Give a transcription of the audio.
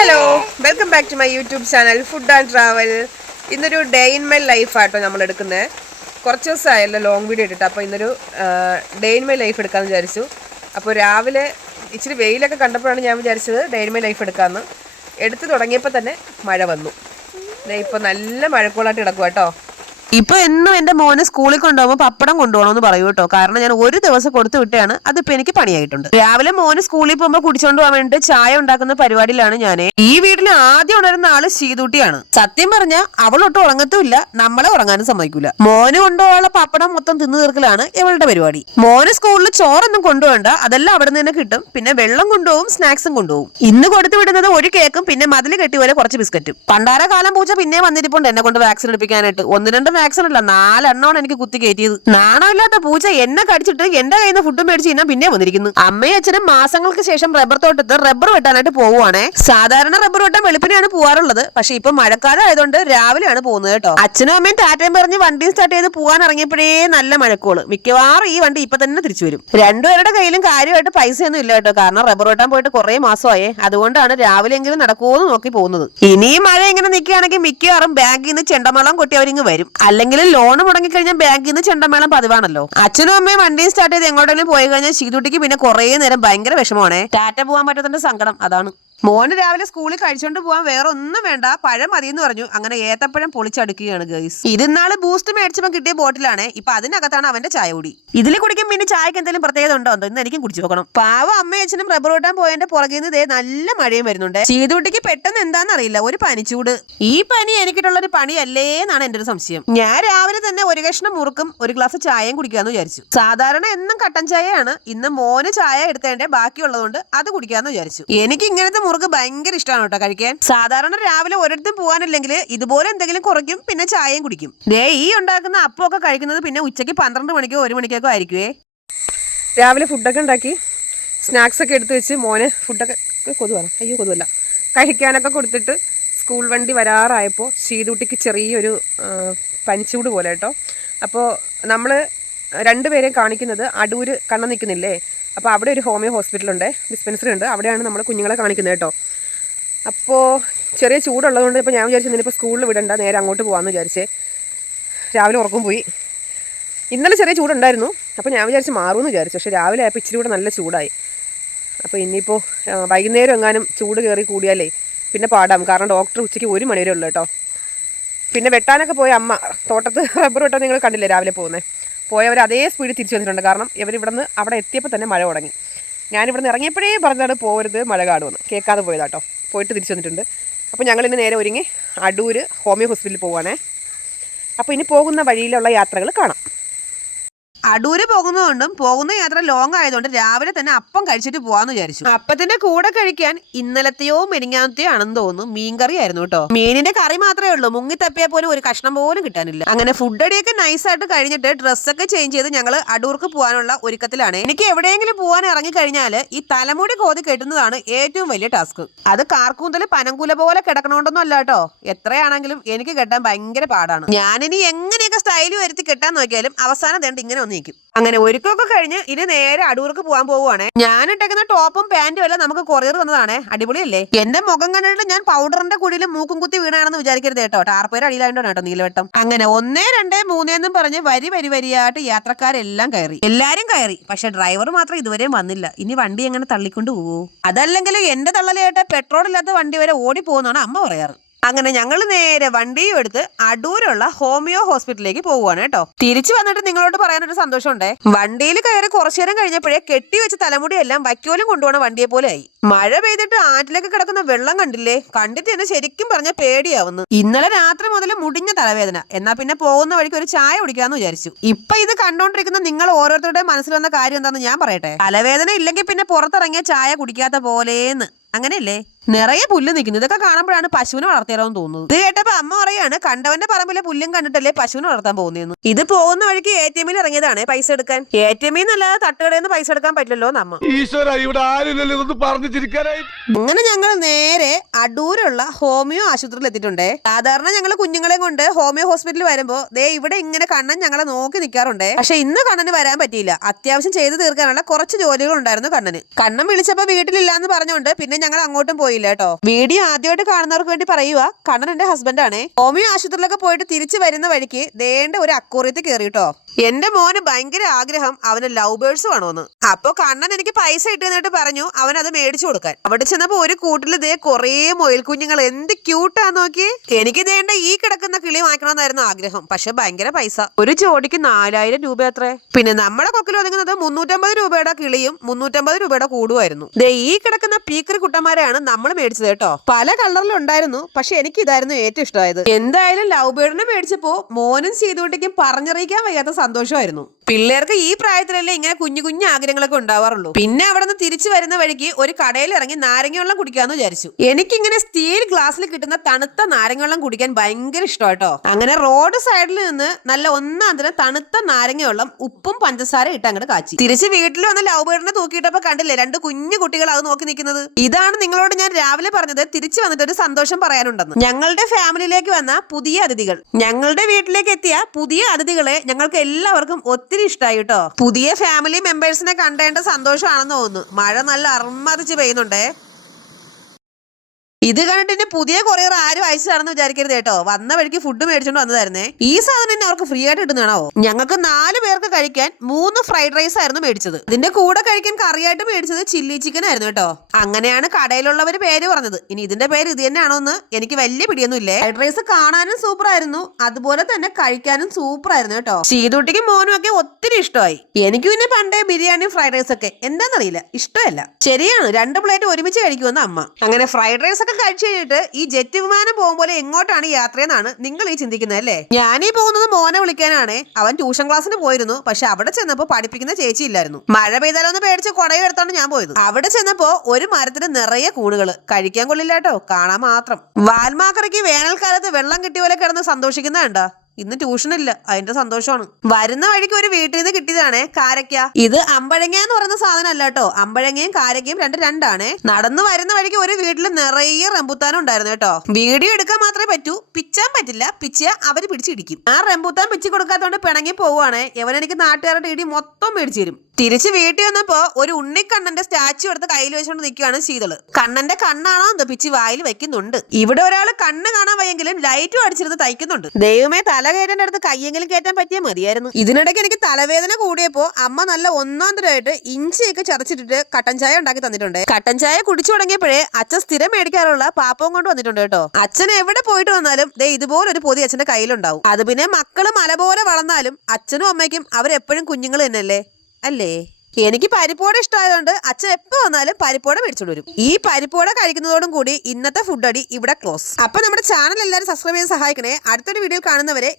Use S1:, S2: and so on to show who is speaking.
S1: Hello welcome back to my YouTube channel food and travel ഇന്നൊരു day in my life auto നമ്മൾ എടുക്കുന്നത് കുറച്ച് ദിവസമായല്ലോ long video ഇട്ടിട്ട്. അപ്പോൾ ഇന്നൊരു ഡേ ഇൻ മൈ ലൈഫ് എടുക്കാമെന്ന് വിചാരിച്ചു. അപ്പോൾ രാവിലെ ഇച്ചിരി വെയിലൊക്കെ കണ്ടപ്പോഴാണ് ഞാൻ വിചാരിച്ചത് ഡേ ഇൻ മൈ ലൈഫ് എടുക്കാമെന്ന് എടുത്തു തുടങ്ങിയപ്പോൾ തന്നെ മഴ വന്നു. ഇപ്പോൾ നല്ല മഴക്കോളായിട്ട് കിടക്കുക കേട്ടോ ഇപ്പൊ എന്നും എന്റെ മോനെ സ്കൂളിൽ കൊണ്ടുപോകുമ്പോൾ പപ്പടം കൊണ്ടുപോകണമെന്ന് പറയൂ കേട്ടോ. കാരണം ഞാൻ ഒരു ദിവസം കൊടുത്തു വിട്ടാണ് അതിപ്പോ എനിക്ക് പണിയായിട്ടുണ്ട്. രാവിലെ മോന് സ്കൂളിൽ പോകുമ്പോൾ കുടിച്ചോണ്ട് പോകാൻ വേണ്ടിട്ട് ചായ ഉണ്ടാക്കുന്ന പരിപാടിയിലാണ് ഞാൻ ഈ വീട്ടിൽ ആദ്യം ഉണരുന്ന ആൾ ശീതൂട്ടിയാണ്. സത്യം പറഞ്ഞ അവളൊട്ടും ഉറങ്ങത്തുമില്ല. നമ്മളെ ഉറങ്ങാനും സമ്മതിക്കൂല. മോന് കൊണ്ടുപോകാനുള്ള പപ്പടം മൊത്തം തിന്നു തീർക്കലാണ് ഇവളുടെ പരിപാടി. മോന് സ്കൂളിൽ ചോറൊന്നും കൊണ്ടുപോകണ്ട. അതെല്ലാം അവിടെ നിന്ന് തന്നെ കിട്ടും. പിന്നെ വെള്ളം കൊണ്ടുപോകും സ്നാക്സും കൊണ്ടുപോകും. ഇന്ന് കൊടുത്തു വിടുന്നത് ഒരു കേക്കും പിന്നെ മതിൽ കെട്ടി പോലെ കുറച്ച് ബിസ്ക്കറ്റും. പണ്ടാര കാലം പൂച്ച പിന്നെ വന്നിരിപ്പുണ്ട് എന്നെ കൊണ്ട് വാക്സിൻ എടുപ്പിക്കാനായിട്ട്. ഒന്ന് രണ്ട് വാക്സിൻ അല്ല നാലെണ്ണമാണ് എനിക്ക് കുത്തി കയറ്റിയത്. നാണമില്ലാത്ത പൂച്ച എന്നെ കടിച്ചിട്ട് എന്റെ കയ്യിൽ നിന്ന് ഫുഡും മേടിച്ച് ഞാൻ പിന്നെ വന്നിരിക്കുന്നു. അമ്മയും അച്ഛനും മാസങ്ങൾക്ക് ശേഷം റബ്ബർ തോട്ടത്ത് റബ്ബർ വെട്ടാനായിട്ട് പോവുകയാണേ സാധാരണ റബ്ബർ വെട്ടാൻ വെളുപ്പിനെയാണ് പോവാറുള്ളത്. പക്ഷെ ഇപ്പൊ മഴക്കാലം ആയതുകൊണ്ട് രാവിലെയാണ് പോകുന്നത് കേട്ടോ. അച്ഛനും അമ്മയും ടാറ്റയും പറഞ്ഞ് വണ്ടി സ്റ്റാർട്ട് ചെയ്ത് പോകാൻ ഇറങ്ങിയപ്പോഴേ നല്ല മഴക്കോൾ. മിക്കവാറും ഈ വണ്ടി ഇപ്പൊ തന്നെ തിരിച്ചു വരും. രണ്ടുപേരുടെ കയ്യിലും കാര്യമായിട്ട് പൈസയൊന്നും ഇല്ല കേട്ടോ. കാരണം റബ്ബർ വെട്ടാൻ പോയിട്ട് കുറെ മാസമായേ. അതുകൊണ്ടാണ് രാവിലെ എങ്കിലും നടക്കുമോ നോക്കി പോകുന്നത്. ഇനിയും മഴ ഇങ്ങനെ നിൽക്കുകയാണെങ്കിൽ മിക്കവാറും ബാങ്കിൽ നിന്ന് ചെണ്ടമളം കൊട്ടി അവരിങ്ങ് വരും. അല്ലെങ്കിൽ ലോൺ മുടങ്ങിക്കഴിഞ്ഞാൽ ബാങ്കിൽ നിന്ന് ചെണ്ടമേളം പതിവാണല്ലോ. അച്ഛനും അമ്മയും വണ്ടിയും സ്റ്റാർട്ട് ചെയ്ത് എങ്ങോട്ടെങ്കിലും പോയി കഴിഞ്ഞാൽ ശീതുട്ടിക്ക് പിന്നെ കുറേ നേരം ഭയങ്കര വിഷമമാണ്. ടാറ്റ പോകാൻ പറ്റാത്തതിന്റെ സങ്കടം അതാണ്. മോന് രാവിലെ സ്കൂളിൽ കഴിച്ചോണ്ട് പോവാൻ വേറെ ഒന്നും വേണ്ട. പഴം മതി എന്ന് പറഞ്ഞു. അങ്ങനെ ഏത്തപ്പഴം പൊളിച്ചടുക്കുകയാണ് ഗേൾസ് ഇതിന്നാൾ ബൂസ്റ്റ് മേടിച്ചപ്പോൾ കിട്ടിയ ബോട്ടിലാണ്. ഇപ്പൊ അതിനകത്താണ് അവന്റെ ചായ കൂടി. ഇതിൽ കുടിക്കും പിന്നെ ചായക്ക് എന്തെങ്കിലും പ്രത്യേകത ഉണ്ടോ? എന്തോ ഇന്ന് എനിക്കും കുടിച്ചു നോക്കണം. പാവം അമ്മയും അച്ഛനും റബ്ബർ വെട്ടാൻ പോയതിന്റെ പുറകിൽ നിന്ന് നല്ല മഴയും വരുന്നുണ്ട്. ചീതുട്ടിക്ക് പെട്ടെന്ന് എന്താണെന്ന് അറിയില്ല. ഒരു പനിച്ചൂട്. ഈ പനി എനിക്കിട്ടുള്ള ഒരു പണിയല്ലേ എന്നാണ് എന്റെ ഒരു സംശയം. ഞാൻ രാവിലെ തന്നെ ഒരു കഷ്ണം മുറുക്കും ഒരു ഗ്ലാസ് ചായയും കുടിക്കാന്ന് വിചാരിച്ചു. സാധാരണ എന്നും കട്ടൻ ചായയാണ്. ഇന്ന് മോന് ചായ എടുത്തതിന്റെ ബാക്കിയുള്ളതുകൊണ്ട് അത് കുടിക്കാന്ന് വിചാരിച്ചു. എനിക്ക് ഇങ്ങനത്തെ മുറുക്ക് ഭയങ്കര ഇഷ്ടമാണ് കേട്ടോ കഴിക്കാൻ. സാധാരണ രാവിലെ ഒരിടത്തും പോകാനില്ലെങ്കിൽ ഇതുപോലെ എന്തെങ്കിലും കുറയ്ക്കും പിന്നെ ചായയും കുടിക്കും. ദേ ഈ ഉണ്ടാക്കുന്ന അപ്പമൊക്കെ കഴിക്കുന്നത് പിന്നെ ഉച്ചയ്ക്ക് പന്ത്രണ്ട് മണിക്കോ ഒരു മണിക്കൊക്കെ ആയിരിക്കുവേ. രാവിലെ ഫുഡൊക്കെ ഉണ്ടാക്കി സ്നാക്സ് ഒക്കെ എടുത്തു വെച്ച് മോന് ഫുഡൊക്കെ കൊതുവാണ്. അയ്യോ കൊതുവല്ല. കഴിക്കാനൊക്കെ കൊടുത്തിട്ട് സ്കൂൾ വണ്ടി വരാറായപ്പോൾ ശീതുട്ടിക്ക് ചെറിയൊരു പനിച്ചൂട് പോലെ കേട്ടോ. അപ്പോൾ നമ്മൾ രണ്ടുപേരെയും കാണിക്കുന്നത് അടൂര് കണ്ണ നിൽക്കുന്നില്ലേ? അപ്പോൾ അവിടെ ഒരു ഹോമിയോ ഹോസ്പിറ്റലുണ്ട് ഡിസ്പെൻസറി ഉണ്ട്. അവിടെയാണ് നമ്മൾ കുഞ്ഞുങ്ങളെ കാണിക്കുന്നത് കേട്ടോ. അപ്പോൾ ചെറിയ ചൂടുള്ളതുകൊണ്ട് ഇപ്പോൾ ഞാൻ വിചാരിച്ചു ഇന്നിപ്പോൾ സ്കൂളിൽ വിടണ്ട നേരെ അങ്ങോട്ട് പോകാമെന്ന് വിചാരിച്ചേ. രാവിലെ ഉറക്കം പോയി. ഇന്നലെ ചെറിയ ചൂടുണ്ടായിരുന്നു. അപ്പോൾ ഞാൻ വിചാരിച്ച് മാറുമെന്ന് വിചാരിച്ചു. പക്ഷേ രാവിലെ ആയപ്പോൾ ഇച്ചിരി കൂടെ നല്ല ചൂടായി. അപ്പോൾ ഇനിയിപ്പോൾ വൈകുന്നേരം എങ്ങാനും ചൂട് കയറി കൂടിയാലേ പിന്നെ പാടാം. കാരണം ഡോക്ടർ ഉച്ചയ്ക്ക് ഒരു മണി വരെ ഉള്ളൂ കേട്ടോ. പിന്നെ വെട്ടാനൊക്കെ പോയ അമ്മ തോട്ടത്ത് റബ്ബർ വെട്ടാൻ നിങ്ങൾ കണ്ടില്ലേ രാവിലെ പോകുന്നത് പോയവർ അതേ സ്പീഡിൽ തിരിച്ചു വന്നിട്ടുണ്ട്. കാരണം ഇവർ ഇവിടുന്ന് അവിടെ എത്തിയപ്പോൾ തന്നെ മഴ തുടങ്ങി. ഞാനിവിടുന്ന് ഇറങ്ങിയപ്പോഴേ പറഞ്ഞാണ് പോകരുത് മഴ കാണുമെന്ന് കേൾക്കാതെ പോയതാട്ടോ പോയിട്ട് തിരിച്ചു വന്നിട്ടുണ്ട്. അപ്പോൾ ഞങ്ങളിന്ന് നേരെ ഒരുങ്ങി അടൂർ ഹോമിയോ ഹോസ്പിറ്റലിൽ പോവുകയാണേ അപ്പോൾ ഇനി പോകുന്ന വഴിയിലുള്ള യാത്രകൾ കാണാം. അടൂര് പോകുന്നതുകൊണ്ടും പോകുന്ന യാത്ര ലോങ് ആയതുകൊണ്ട് രാവിലെ തന്നെ അപ്പം കഴിച്ചിട്ട് പോവാന്ന് വിചാരിച്ചു. അപ്പത്തിന്റെ കൂടെ കഴിക്കാൻ ഇന്നലത്തെയോ മെനിങ്ങാനത്തെയോ ആണെന്ന് തോന്നുന്നു. മീൻകറി ആയിരുന്നു കേട്ടോ. മീനിന്റെ കറി മാത്രമേ ഉള്ളൂ. മുങ്ങി തപ്പിയാൽ പോലും ഒരു കഷ്ണം പോലും കിട്ടാനില്ല. അങ്ങനെ ഫുഡ് അടിയൊക്കെ നൈസായിട്ട് കഴിഞ്ഞിട്ട് ഡ്രസ്സൊക്കെ ചേഞ്ച് ചെയ്ത് ഞങ്ങൾ അടൂർക്ക് പോകാനുള്ള ഒരുക്കത്തിലാണ്. എനിക്ക് എവിടെയെങ്കിലും പോകാൻ ഇറങ്ങി കഴിഞ്ഞാൽ ഈ തലമുടി കോതി കെട്ടുന്നതാണ് ഏറ്റവും വലിയ ടാസ്ക് അത് കാർക്കൂന്തൽ പനങ്കുല പോലെ കിടക്കണോണ്ടൊന്നും അല്ല കേട്ടോ. എത്രയാണെങ്കിലും എനിക്ക് കെട്ടാൻ ഭയങ്കര പാടാണ്. ഞാനിനി എങ്ങനെയൊക്കെ സ്റ്റൈൽ വരുത്തി കെട്ടാൻ നോക്കിയാലും അവസാനം തേണ്ട ഇങ്ങനെ ഒന്ന് നിൽക്കും അങ്ങനെ ഒരുക്കമൊക്കെ കഴിഞ്ഞ് ഇനി നേരെ അടൂർക്ക് പോകാൻ പോവുകയാണ് ഞാൻ ഇട്ടേക്കുന്ന ടോപ്പും പാന്റും എല്ലാം നമുക്ക് കൊറിയർ വന്നതാണ് അടിപൊളിയല്ലേ? എന്റെ മുഖം കണ്ടിട്ട് ഞാൻ പൗഡറിന്റെ കുടിയിൽ മൂക്കും കുത്തി വീണാണെന്ന് വിചാരിക്കരുത് കേട്ടോ. ടാർപ്പേര് അടിയിലായിട്ടോ കേട്ടോ നീലവട്ടം. അങ്ങനെ ഒന്നേ രണ്ടേ മൂന്നേ എന്നും പറഞ്ഞ് വരി വരി വരിയായിട്ട് യാത്രക്കാരെല്ലാം കയറി. എല്ലാരും കയറി. പക്ഷെ ഡ്രൈവർ മാത്രം ഇതുവരെയും വന്നില്ല. ഇനി വണ്ടി എങ്ങനെ തള്ളിക്കൊണ്ട് പോകൂ അതല്ലെങ്കിൽ എന്റെ തള്ളലായിട്ട് പെട്രോൾ ഇല്ലാത്ത വണ്ടി വരെ ഓടി പോകുന്നതാണ് അമ്മ പറയാറ്. അങ്ങനെ ഞങ്ങൾ നേരെ വണ്ടിയും എടുത്ത് അടൂരുള്ള ഹോമിയോ ഹോസ്പിറ്റലിലേക്ക് പോവുകയാണ് കേട്ടോ. തിരിച്ചു വന്നിട്ട് നിങ്ങളോട് പറയാനൊരു സന്തോഷമുണ്ടേ. വണ്ടിയിൽ കയറി കുറച്ചു നേരം കഴിഞ്ഞപ്പോഴേ കെട്ടി വെച്ച തലമുടിയെല്ലാം വൈക്കോലും കൊണ്ടുപോണ വണ്ടിയെ പോലെ ആയി മഴ പെയ്തിട്ട് ആറ്റിലേക്ക് കിടക്കുന്ന വെള്ളം കണ്ടില്ലേ? കണ്ടിട്ട് തന്നെ ശരിക്കും പറഞ്ഞ പേടിയാവുന്നു. ഇന്നലെ രാത്രി മുതൽ മുടിഞ്ഞ തലവേദന. എന്നാ പിന്നെ പോകുന്ന വഴിക്ക് ഒരു ചായ കുടിക്കാന്ന് വിചാരിച്ചു. ഇപ്പൊ ഇത് കണ്ടോണ്ടിരിക്കുന്ന നിങ്ങൾ ഓരോരുത്തരുടെയും മനസ്സിൽ വന്ന കാര്യം എന്താന്ന് ഞാൻ പറയട്ടെ? തലവേദന ഇല്ലെങ്കിൽ പിന്നെ പുറത്തിറങ്ങിയ ചായ കുടിക്കാത്ത പോലേന്ന് അങ്ങനെയല്ലേ? നിറയെ പുല്ല് നിൽക്കുന്നു ഇതൊക്കെ കാണുമ്പോഴാണ് പശുവിനെ വളർത്തിയാലോന്ന് തോന്നുന്നത്. ഇത് കേട്ടപ്പോ അമ്മ പറയാണ് കണ്ടവന്റെ പറമ്പിലെ പുല്ലും കണ്ടിട്ടല്ലേ പശുവിനെ വളർത്താൻ പോകുന്നതെന്ന്? ഇത് പോകുന്ന വഴിക്ക് എ ടി എമ്മിൽ ഇറങ്ങിയതാണ് പൈസ എടുക്കാൻ. എ ടി എമ്മിൽ നിന്നല്ലാതെ തട്ടുകടയിൽ നിന്ന് പൈസ എടുക്കാൻ പറ്റില്ലല്ലോ
S2: നമ്മ
S1: അങ്ങനെ ഞങ്ങൾ നേരെ അടൂരുള്ള ഹോമിയോ ആശുപത്രിയിൽ എത്തിയിട്ടുണ്ടേ. സാധാരണ ഞങ്ങൾ കുഞ്ഞുങ്ങളെ കൊണ്ട് ഹോമിയോ ഹോസ്പിറ്റലിൽ വരുമ്പോ ദേ ഇവിടെ ഇങ്ങനെ കണ്ണൻ ഞങ്ങളെ നോക്കി നിൽക്കാറുണ്ടേ പക്ഷെ ഇന്ന് കണ്ണന് വരാൻ പറ്റിയില്ല. അത്യാവശ്യം ചെയ്തു തീർക്കാനുള്ള കുറച്ച് ജോലികൾ ഉണ്ടായിരുന്നു കണ്ണന്. കണ്ണൻ വിളിച്ചപ്പോ വീട്ടിലില്ലാന്ന് പറഞ്ഞുകൊണ്ട് പിന്നെ ഞങ്ങൾ അങ്ങോട്ടും പോയില്ല കേട്ടോ. വീഡിയോ ആദ്യമായിട്ട് കാണുന്നവർക്ക് വേണ്ടി പറയുക കണ്ണൻ എന്റെ ഹസ്ബൻഡ് ആണ്. ഹോമിയോ ആശുപത്രിയിലൊക്കെ പോയിട്ട് തിരിച്ചു വരുന്ന വഴിക്ക് ദേണ്ട ഒരു അക്കൂറിയത്തിൽ കയറി കേട്ടോ. എന്റെ മോന് ഭയങ്കര ആഗ്രഹം അവന് ലവ് ബേഴ്സ് വേണോന്ന്. അപ്പൊ കണ്ണൻ എനിക്ക് പൈസ ഇട്ടുന്നിട്ട് പറഞ്ഞു അവൻ അത് മേടിച്ചു കൊടുക്കാൻ. അവിടെ ചെന്നപ്പോ ഒരു കൂട്ടിൽ ദേ കൊറേ മൊയിൽ കുഞ്ഞുങ്ങൾ എന്ത് ക്യൂട്ടാ നോക്കി എനിക്ക് ദേണ്ട ഈ കിടക്കുന്ന കിളി വാങ്ങിക്കണമെന്നായിരുന്നു ആഗ്രഹം പക്ഷെ ഭയങ്കര പൈസ. ഒരു ജോഡിക്ക് നാലായിരം രൂപ അത്രേ പിന്നെ നമ്മുടെ കൊക്കിൽ ഒതുങ്ങുന്നത് മുന്നൂറ്റമ്പത് രൂപയുടെ കിളിയും മുന്നൂറ്റമ്പത് രൂപയുടെ കൂടുമായിരുന്നു ദേ ഈ കിടക്കുന്ന പീക്കറി കുട്ടന്മാരെയാണ് നമ്മൾ മേടിച്ചത് കേട്ടോ. പല കളറിലുണ്ടായിരുന്നു പക്ഷെ എനിക്ക് ഇതായിരുന്നു ഏറ്റവും ഇഷ്ടമായത്. എന്തായാലും ലവ് ബേർഡിനെ മേടിച്ചപ്പോ മോനും സീതുകുട്ടിക്കും പറഞ്ഞറിയിക്കാൻ വയ്യാത്ത സന്തോഷമായിരുന്നു പിള്ളേർക്ക് ഈ പ്രായത്തിലല്ലേ ഇങ്ങനെ കുഞ്ഞു കുഞ്ഞു ആഗ്രഹങ്ങളൊക്കെ ഉണ്ടാവാറുള്ളൂ. പിന്നെ അവിടെ നിന്ന് തിരിച്ചു വരുന്ന വഴിക്ക് ഒരു കടയിൽ ഇറങ്ങി നാരങ്ങ വെള്ളം കുടിക്കാന്ന് വിചാരിച്ചു. എനിക്കിങ്ങനെ സ്റ്റീൽ ഗ്ലാസ്സിൽ കിട്ടുന്ന തണുത്ത നാരങ്ങ വെള്ളം കുടിക്കാൻ ഭയങ്കര ഇഷ്ടം കേട്ടോ അങ്ങനെ റോഡ് സൈഡിൽ നിന്ന് നല്ല ഒന്നാം തരം തണുത്ത നാരങ്ങ വെള്ളം ഉപ്പും പഞ്ചസാര ഇട്ട് അങ്ങോട്ട് കാച്ചി. തിരിച്ച് വീട്ടിൽ വന്ന് ലവ് ബേർഡിനെ തൂക്കിയിട്ടപ്പോ കണ്ടില്ലേ രണ്ട് കുഞ്ഞു കുട്ടികൾ അത് നോക്കി നിൽക്കുന്നത്? ഇതാണ് നിങ്ങളോട് ഞാൻ രാവിലെ പറഞ്ഞത് തിരിച്ചു വന്നിട്ട് ഒരു സന്തോഷം പറയാനുണ്ടെന്ന്. ഞങ്ങളുടെ ഫാമിലിയിലേക്ക് വന്ന പുതിയ അതിഥികൾ. ഞങ്ങളുടെ വീട്ടിലേക്ക് എത്തിയ പുതിയ അതിഥികളെ ഞങ്ങൾക്ക് എല്ലാവർക്കും ഒത്തിരി ഇഷ്ടമായി കേട്ടോ. പുതിയ ഫാമിലി മെമ്പേഴ്സിനെ കണ്ടേണ്ട സന്തോഷമാണെന്ന് തോന്നുന്നു. മഴ നല്ല അർമ്മതിച്ച് പെയ്യുന്നുണ്ടേ. ഇത് കണ്ടിട്ട് എന്റെ പുതിയ കൊറിയർ ആരും അയച്ചതാണെന്ന് വിചാരിക്കരുത് കേട്ടോ. വന്ന വഴിക്ക് ഫുഡ് മേടിച്ചോണ്ട് വന്നതായിരുന്നേ. ഈ സാധനം തന്നെ അവർക്ക് ഫ്രീ ആയിട്ട് കിട്ടുന്നതാണോ ഞങ്ങൾക്ക് നാല് പേർക്ക് കഴിക്കാൻ മൂന്ന് ഫ്രൈഡ് റൈസ് ആയിരുന്നു മേടിച്ചത്. ഇതിന്റെ കൂടെ കഴിക്കാൻ കറിയായിട്ട് മേടിച്ചത് ചില്ലി ചിക്കൻ ആയിരുന്നു കേട്ടോ. അങ്ങനെയാണ് കടയിലുള്ളവർ പേര് പറഞ്ഞത്. ഇനി ഇതിന്റെ പേര് ഇത് തന്നെയാണോ എന്ന് എനിക്ക് വലിയ പിടിയൊന്നും ഇല്ലേ? ഫ്രൈഡ് റൈസ് കാണാനും സൂപ്പർ ആയിരുന്നു. അതുപോലെ തന്നെ കഴിക്കാനും സൂപ്പർ ആയിരുന്നു കേട്ടോ. ചീതുട്ടിക്കും മോനും ഒക്കെ ഒത്തിരി ഇഷ്ടമായി. എനിക്ക് പിന്നെ പണ്ടേ ബിരിയാണി ഫ്രൈഡ് റൈസ് ഒക്കെ. എന്താണെന്നറിയില്ല. ഇഷ്ടമല്ല. ശരിയാണ്. രണ്ട് പ്ലേറ്റ് ഒരുമിച്ച് കഴിക്കുമെന്ന് അമ്മ. അങ്ങനെ ഫ്രൈഡ് റൈസ് ഒക്കെ കഴിച്ചു കഴിഞ്ഞിട്ട് ഈ ജെറ്റ് വിമാനം പോകും പോലെ എങ്ങോട്ടാണ് യാത്രയെന്നാണ് നിങ്ങൾ ഈ ചിന്തിക്കുന്നത് അല്ലേ? ഞാനീ പോകുന്നത് മോനെ വിളിക്കാനാണ്. അവൻ ട്യൂഷൻ ക്ലാസ്സിന് പോയിരുന്നു. പക്ഷെ അവിടെ ചെന്നപ്പോ പഠിപ്പിക്കുന്ന ചേച്ചി ഇല്ലായിരുന്നു. മഴ പെയ്താലോന്ന് പേടിച്ച് കുടയും ഞാൻ പോയത്. അവിടെ ചെന്നപ്പോ ഒരു മരത്തിന് നിറയെ കൂണുകൾ കഴിക്കാൻ കൊള്ളില്ല കേട്ടോ. കാണാൻ മാത്രം. വാൽമാക്കറയ്ക്ക് വേനൽക്കാലത്ത് വെള്ളം കിട്ടിയ പോലെ കിടന്ന് സന്തോഷിക്കുന്ന കണ്ടാ? ഇന്ന് ട്യൂഷൻ ഇല്ല അതിന്റെ സന്തോഷമാണ്. വരുന്ന വഴിക്ക് ഒരു വീട്ടിൽ നിന്ന് കിട്ടിയതാണ് കാരക്ക ഇത് അമ്പഴങ്ങ എന്ന് പറയുന്ന സാധനം അല്ല കേട്ടോ. അമ്പഴങ്ങയും കാരക്കയും രണ്ട് രണ്ടാണ്. നടന്നു വരുന്ന വഴിക്ക് ഒരു വീട്ടിൽ നിറയെ റംബുത്താനും ഉണ്ടായിരുന്നു കേട്ടോ. വീഡിയോ എടുക്കാൻ മാത്രമേ പറ്റൂ. പിച്ചാൻ പറ്റില്ല. പിച്ച അവർ പിടിച്ചിടിക്കും. ആ റംബുത്താൻ പിച്ചു കൊടുക്കാത്തോണ്ട് പിണങ്ങി പോവുകയാണ് എവനെനിക്ക് നാട്ടുകാരുടെ ഇടി മൊത്തം മേടിച്ചു തരും. തിരിച്ച് വീട്ടിൽ വന്നപ്പോ ഒരു ഉണ്ണിക്കണ്ണന്റെ സ്റ്റാച്ചു എടുത്ത് കയ്യിൽ വെച്ചുകൊണ്ട് നിൽക്കുകയാണ് ശീതൾ. കണ്ണന്റെ കണ്ണാണോ എന്തോ പിച്ചി വായിൽ വെക്കുന്നുണ്ട്. ഇവിടെ ഒരാൾ കണ്ണ് കാണാൻ വയ്യെങ്കിലും ലൈറ്റും അടിച്ചിരുന്ന് തയ്ക്കുന്നുണ്ട്. ദൈവമേ തല കയറ്റേണ്ട അടുത്ത് കയ്യെങ്കിലും കയറ്റാൻ പറ്റിയാൽ മതിയായിരുന്നു. ഇതിനിടയ്ക്ക് എനിക്ക് തലവേദന കൂടിയപ്പോ അമ്മ നല്ല ഒന്നാം തരമായിട്ട് ഇഞ്ചിയൊക്കെ ചതച്ചിട്ടിട്ട് കട്ടൻ ചായ ഉണ്ടാക്കി തന്നിട്ടുണ്ട്. കട്ടൻ ചായ കുടിച്ചു തുടങ്ങിയപ്പോഴേ അച്ഛൻ സ്ഥിരം മേടിക്കാറുള്ള പാപ്പവും കൊണ്ട് വന്നിട്ടുണ്ട് കേട്ടോ. അച്ഛൻ എവിടെ പോയിട്ട് വന്നാലും ദേ ഇതുപോലെ ഒരു പൊതി അച്ഛന്റെ കയ്യിലുണ്ടാവും. അത് പിന്നെ മക്കൾ മല പോലെ വളർന്നാലും അച്ഛനും അമ്മയ്ക്കും അവരെപ്പോഴും കുഞ്ഞുങ്ങൾ തന്നെയല്ലേ? അല്ലേ? എനിക്ക് പരിപ്പോട ഇഷ്ടമായതുകൊണ്ട് അച്ഛൻ എപ്പോ വന്നാലും പരിപ്പോട മേടിച്ചോണ്ട് വരും. ഈ പരിപ്പോട കഴിക്കുന്നതോടും കൂടി ഇന്നത്തെ ഫുഡ് അടി ഇവിടെ ക്ലോസ് അപ്പൊ നമ്മുടെ ചാനൽ എല്ലാവരും സബ്സ്ക്രൈബ് ചെയ്യാൻ സഹായിക്കണേ. അടുത്തൊരു വീഡിയോയിൽ കാണുന്നവരെ